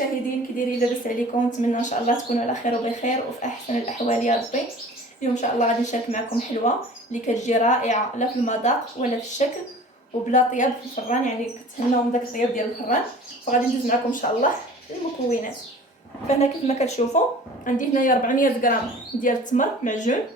المشاهدين، كي دايرين؟ لاباس عليكم؟ نتمنى ان شاء الله تكونوا على خير وبخير وفي احسن الاحوال يا ربي. اليوم ان شاء الله غادي نشارك معكم حلوه اللي كتجي رائعه لا في المذاق ولا في الشكل وبلا طياب في الفران، يعني كتهناو من داك الطياب ديال الفران. فغادي ندوز معكم ان شاء الله المكونات. فهنا كيف ما كتشوفوا عندي هنايا 400 غرام ديال التمر معجون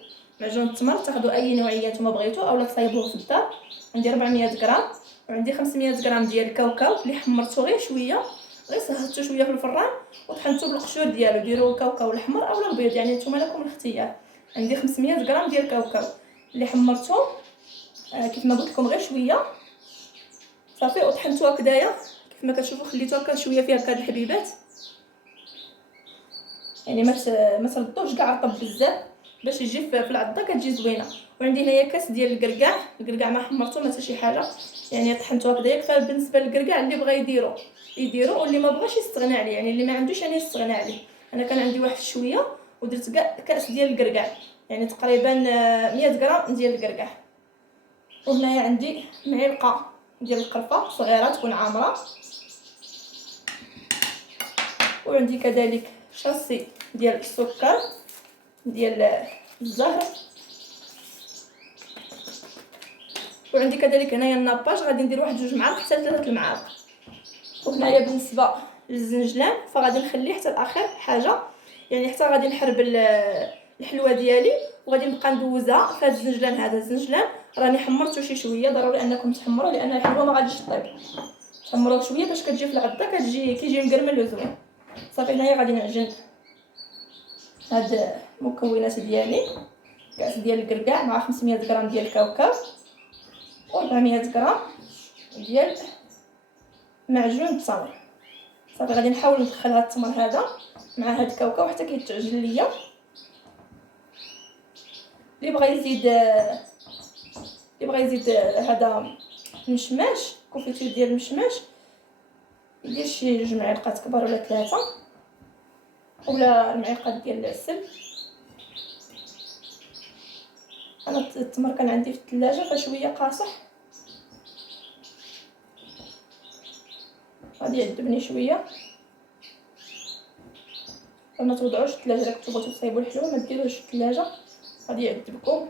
التمر، تاخذوا اي نوعيه نتوما بغيتو اولا تصايبوه في الدار. عندي 400 غرام، وعندي 500 غرام ديال الكاوكاو اللي حمرته غير شويه، غير سهلتو شويه في الفران وطحنتو بالقشور ديالو. ديروا كاوكاو الاحمر اولا البيض، يعني نتوما لكم الاختيار. عندي 500 غرام ديال الكاوكاو اللي حمرته كيف ما قلت لكم غير شويه صافي، وطحنتو هكذايا كيف ما كتشوفوا. خليتو هكا شويه فيها هكا الحبيبات، يعني ما تردوش كاع رطب بزاف باش يجي في العضه كتجي زوينه. وعندي هنايا كاس ديال الكركاع ما حمرته ما حتى شي حاجه، يعني طحنته هكذايا. كفايه بالنسبه للكركاع اللي بغى يديروا واللي ما بغاش يستغنى عليه، يعني اللي ما عندوش يعني يستغنى عليه. انا كان عندي واحد شويه ودرت كاس ديال الكركاع، يعني تقريبا 100 غرام ديال الكركاع. وهنايا عندي معلقه ديال القرفه صغيره تكون عامره، وعندي كذلك شاصي ديال السكر ديال الزهر، وعندي كذلك هنايا الناباج غادي ندير واحد 2 معالق حتى 3 المعالق. وهنايا بالنسبه للزنجلان فغادي نخليه حتى الاخر حاجه، يعني حتى غادي نحرب الحلوه ديالي وغادي نبقى ندوزها في هذا الزنجلان. هذا الزنجلان راني حمرته شي شويه، ضروري انكم تحمروا لان الحلوه ما غاديش طيب. حمروه شويه باش كتجي في العضه كيجي مقرمل وزوين. صافي هنايا غادي نعجن هاد المكونات ديالي، كاس ديال الكركاع مع 500 غرام ديال الكاوكاو و400 غرام ديال معجون التمر. صافي غادي نحاول ندخل هاد التمر هذا مع هاد الكاوكاو حتى كيتعجن ليا. اللي بغى يزيد هذا المشماش، كونفيتور ديال المشماش، يدير شي 2 معالق كبار ولا 3 ولا المعلقه ديال العسل. انا التمر كان عندي في الثلاجه فشويه قاصح، غادي يعذبني شويه. فما توضعوش في الثلاجه، الا كنتو بغيتو تصايبوا الحلوه ما ديروش في الثلاجه، غادي يعذبكم.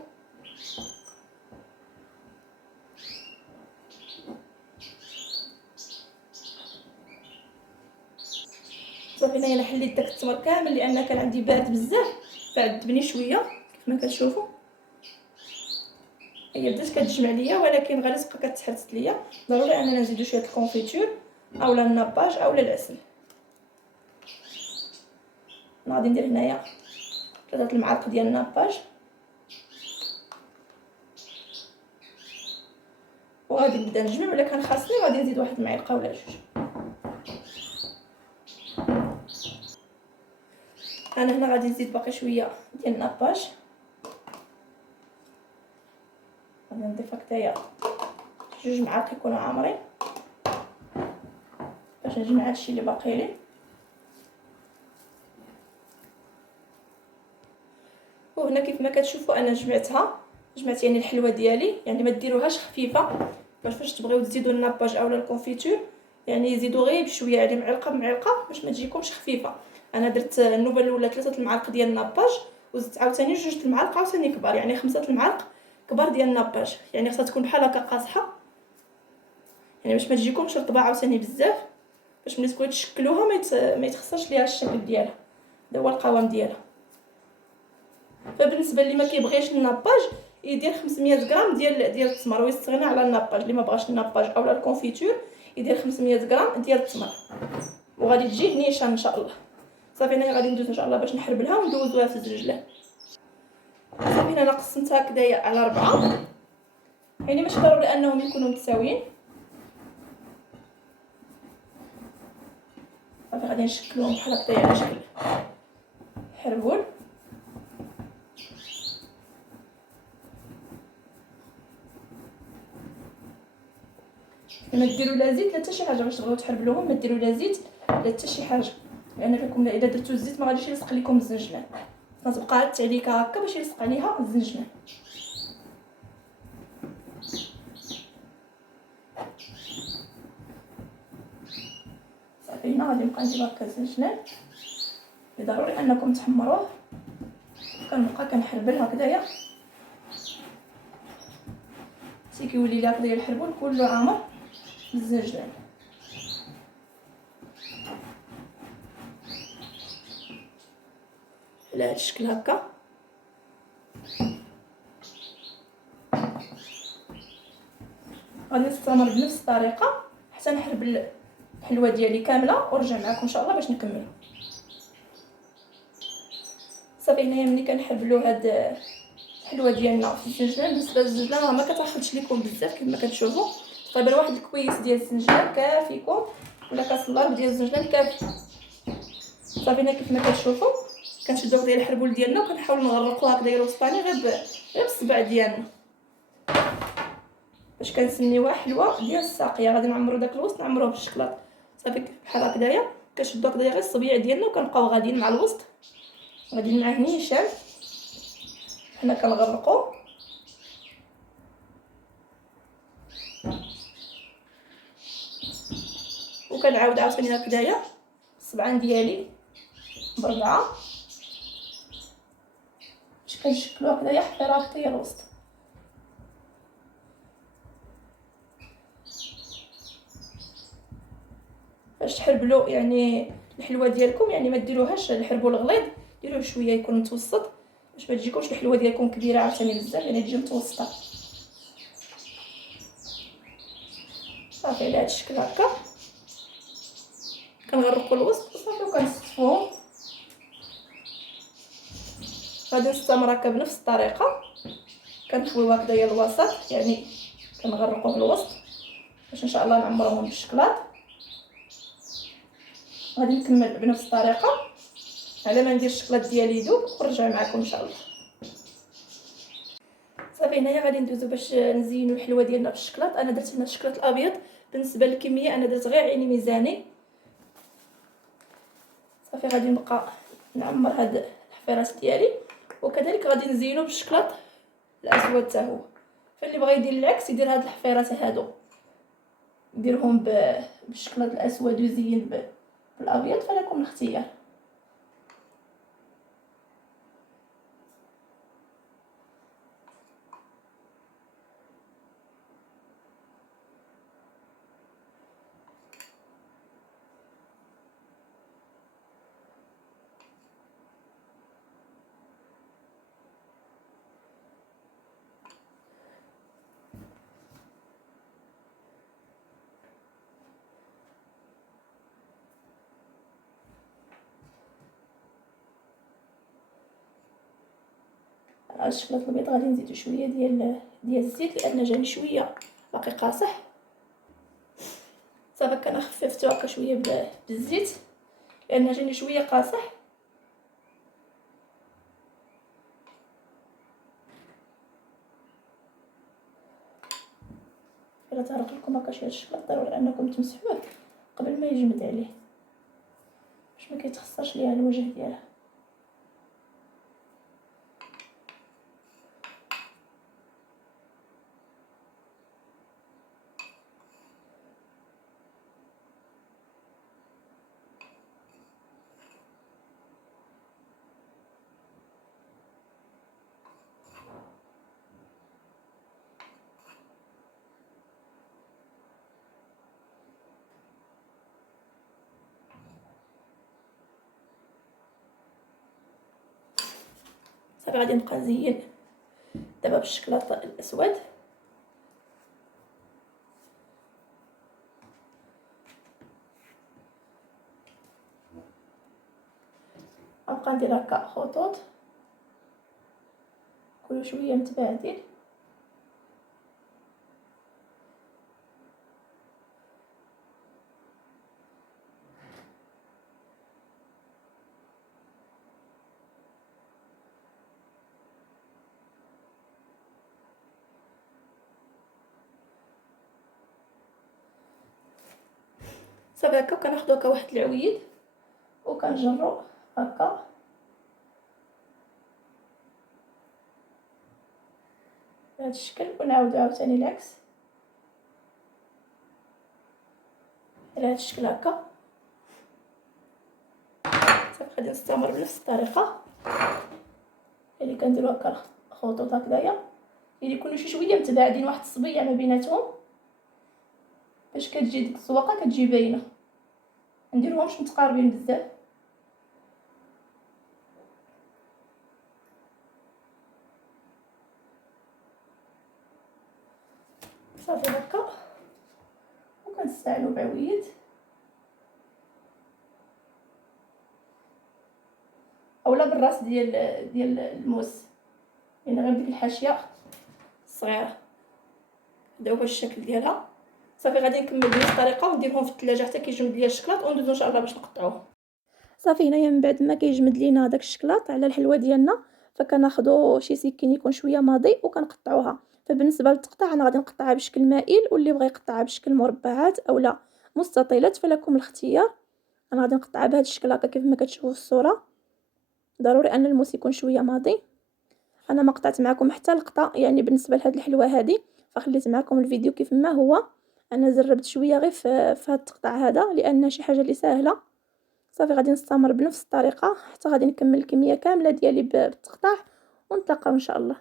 صافي هنايا انا حليت داك التمر كامل لان كان عندي بارد بزاف فعذبني شويه كيف ما كتشوفوا. هي بدات كتجمع ليا ولكن غير تبقى كتحرست ليا. ضروري اننا نزيدو شويه الكونفيتور اولا الناباج اولا العسل. انا غادي ندير هنايا 3 المعالق ديال الناباج، وغادي نبدا نجمع. ولا كان خاصني غادي نزيد واحد المعلقه ولا 2. انا هنا غادي نزيد باقي شويه ديال الناباج، غادي نضيف هكذايا 2 معالق يكونوا عامرين باش نجمع هادشي اللي باقي لي. وهنا كيف ما كتشوفوا انا جمعت يعني الحلوه ديالي، يعني ما ديروهاش خفيفه باش فاش تبغيو تزيدوا الناباج اولا الكونفيتور يعني يزيدوا غير بشويه، يعني معلقه بمعلقه باش ما تجيكمش خفيفه. انا درت النوبه الاولى 3 المعالق ديال الناباج، وزدت عاوتاني 2 المعالق عاوتاني كبار، يعني 5 المعالق كبار ديال الناباج. يعني خصها تكون بحال هكا قاصحه، يعني باش ما تجيكمش رطبه عاوتاني بزاف، باش ملي تبغيو تشكلوها ما يتخسرش ليها الشكل ديالها. هذا هو القوام ديالها. فبالنسبه اللي ما كيبغيش الناباج يدير 500 غرام ديال التمر ويستغنى على الناباج. اللي ما بغاش الناباج اولا الكونفيتور يدير 500 غرام ديال التمر وغادي تجي نيشان ان شاء الله. صافي انا غادي ندوز ان شاء الله باش نحربلها وندوزوها في الزنجلان. صافي انا قسمتها هكذايا على 4، يعني ماشي ضروري انهم يكونوا متساويين. صافي غادي نشكلوهم بحال هكذايا على شكل حربول. ما ديروا لا زيت لا حتى شي حاجه باش تبغيو تحربلوهم، ما ديروا لا زيت لا حتى شي حاجه، لان لكم الا درتو الزيت ما غاديش يلصق لكم الزنجلان. غتبقى هاد التعليكه هكا باش يلصق عليها الزنجلان. صافي صافي هنا غادي نبقى ندير هكا الزنجلان اللي ضروري انكم تحمروه. كنبقى كنحربل هكذايا حتى كيولي لي هكذايا الحربول كله عامر بالزنجلان. على هذا الشكل هكا. غادي نستمر بنفس الطريقه حتى نحربل الحلوه ديالي كامله ونرجع معكم ان شاء الله باش نكمل. صافي هنايا ملي كنحربلو هاد الحلوه ديالنا في الزنجلان، بالنسبه للزنجلان راه ما كتاخذش ليكم بزاف كما كتشوفوا، تقريبا واحد الكويس ديال الزنجلان كافيكم ولا كاس اللارب ديال الزنجلان كافي. صافي هنا كيف ما كتشوفوا كنشدو غدير الحربول ديالنا وكنحاولوا نغرقوه هكذا الوسطاني غير بالصبع ديالنا باش كنسميوها حلوه ديال الساقيه. غادي نعمرو داك الوسط نعمروه بالشكلاط صافي بحال هكذايا. كنشدو هكذايا غير الصبيع ديالنا وكنبقاو غاديين مع الوسط غاديين معاه نيشان حنا كنغرقو. وكنعاود عاوتاني هكذايا الصبعان ديالي بربعه باش كنشكلو هكذايا حفيره حتى الوسط. باش تحربلو يعني الحلوه ديالكم يعني ما ديروهاش الحربول غليظ، ديروه شويه يكون متوسط باش ما تجيكمش الحلوه ديالكم كبيره عاوتاني بزاف، يعني تجي متوسطه. صافي على هذا الشكل هكا كنغرقوا الوسط صافي وكنصفوهم. غادي نستمر هكا بنفس الطريقه كنخويو هكذايا الوسط، يعني كنغرقوه الوسط باش ان شاء الله نعمروهم بالشكلاط. غادي نكمل بنفس الطريقه على ما ندير الشكلاط ديالي يذوب ونرجع معكم ان شاء الله. صافي هنايا غادي ندوزو باش نزينو الحلوه ديالنا بالشكلاط. انا درت هنا الشكلاط الابيض، بالنسبه للكميه انا درت غير عيني ميزاني. صافي غادي نبقى نعمر هاد الحفيرات ديالي وكذلك غادي نزينو بالشكلاط الاسود حتى هو. فاللي بغى يدير العكس يدير هاد الحفيرات هادو يديرهم بالشكلاط الاسود ويزين بالابيض فلكم الاختيار. على الشكلاط الابيض غادي نزيدو شويه ديال الزيت لان جاني شويه باقي قاصح. صافي كان خففتو هكا شويه بالزيت لان جاني شويه قاصح. الا تهرق لكم هكا شي الشكلاط ضروري انكم تمسحوه قبل ما يجمد عليه باش ما كيتخسرش ليها الوجه ديالها. صافي غادي نبقى نزين دابا بالشكلاط الاسود. غنبقى ندير هكا خطوط كل شويه متباعدين. صافي هكا كناخدو هكا واحد العويد وكنجرو هكا بهذا الشكل ونعاودو عاوتاني العكس على هذا الشكل هكا. غادي نستمر بنفس الطريقه اللي كنديروا هكا خطوط هكذايا اللي يكونوا شي شويه متباعدين، واحد الصبيع ما بيناتهم، باش كتجي ديك الزواقه كتجي باينه. نديروهمش متقاربين بزاف. صافي هكا، وكنستعملوا بعويد اولا بالراس ديال الموس، يعني غير ديك الحاشيه الصغيره. هذا هو الشكل ديالها. صافي غادي نكمل بنفس الطريقه ونديرهم في الثلاجه حتى كيجمد ليا الشكلاط، وندوزو ان شاء الله باش نقطعوه. صافي هنايا من بعد ما كيجمد لينا داك الشكلاط على الحلوه ديالنا، فكناخذوا شي سكين يكون شويه ماضي وكنقطعوها. فبالنسبه للتقطاع انا غادي نقطعها بشكل مائل، واللي بغى يقطعها بشكل مربعات اولا مستطيلات فلكم الاختيار. انا غادي نقطعها بهذا الشكل هكا كيف ما كتشوفوا في الصوره. ضروري ان الموس يكون شويه ماضي. انا ما قطعت معكم حتى لقطه يعني بالنسبه لهاد الحلوه هذه، فخليت معكم الفيديو كيف ما هو. انا جربت شويه غير في هذا التقطاع هذا لان شي حاجه اللي سهله. صافي غادي نستمر بنفس الطريقه حتى غادي نكمل الكميه كامله ديالي بالتقطاع، ونتلاقاو ان شاء الله.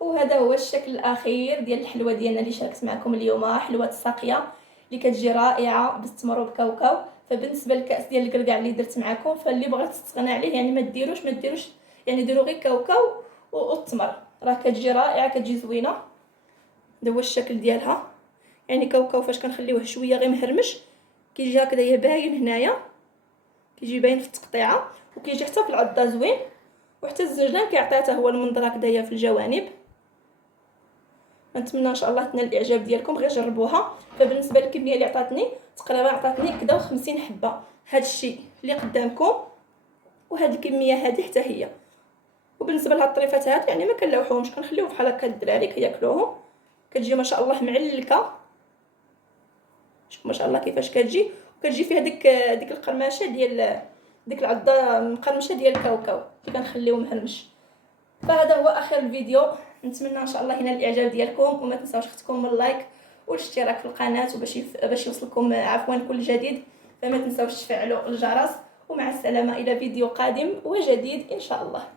وهذا هو الشكل الاخير ديال الحلوه ديالنا اللي شاركت معكم اليوم، حلوه الساقيه اللي كتجي رائعه بالتمر وبكاوكاو. فبالنسبه للكاس ديال الكركاع اللي درت معكم، فاللي بغات تستغنى عليه يعني ما ديروش يعني ديروا غير كاوكاو والتمر، راه كتجي رائعه كتجي زوينه. هذا هو الشكل ديالها، يعني كاوكاو فاش كنخليوه شويه غير مهرمش كيجي هكذايا باين هنايا، كيجي باين في التقطيعه، وكيجي حتى في العضه زوين، وحتى الزجلان كيعطي حتى هو المنظر هكذايا في الجوانب. نتمنى ان شاء الله تنال الاعجاب ديالكم، غير جربوها. فبالنسبه للكميه اللي عطاتني تقريبا عطاتني كدا 50 حبه، هذا الشيء اللي قدامكم وهاد الكميه هذه حتى هي. وبالنسبه لهاد الطريفات هاد يعني ما كنلوحوهمش، كنخليوهم بحال هكا الدراري كياكلوهم، كتجي ما شاء الله معلكه. شوف ما شاء الله كيفاش كتجي، وكتجي فيها ديك القرمشه ديال ديك العضه مقرمشه ديال الكاوكاو اللي كنخليوه مهرمش. فهذا هو اخر الفيديو، نتمنى ان شاء الله ينال الاعجاب ديالكم، وما تنساوش اختكم من اللايك والاشتراك في القناه باش يوصلكم عفوا كل جديد. فما تنساوش تفعلوا الجرس، ومع السلامه الى فيديو قادم وجديد ان شاء الله.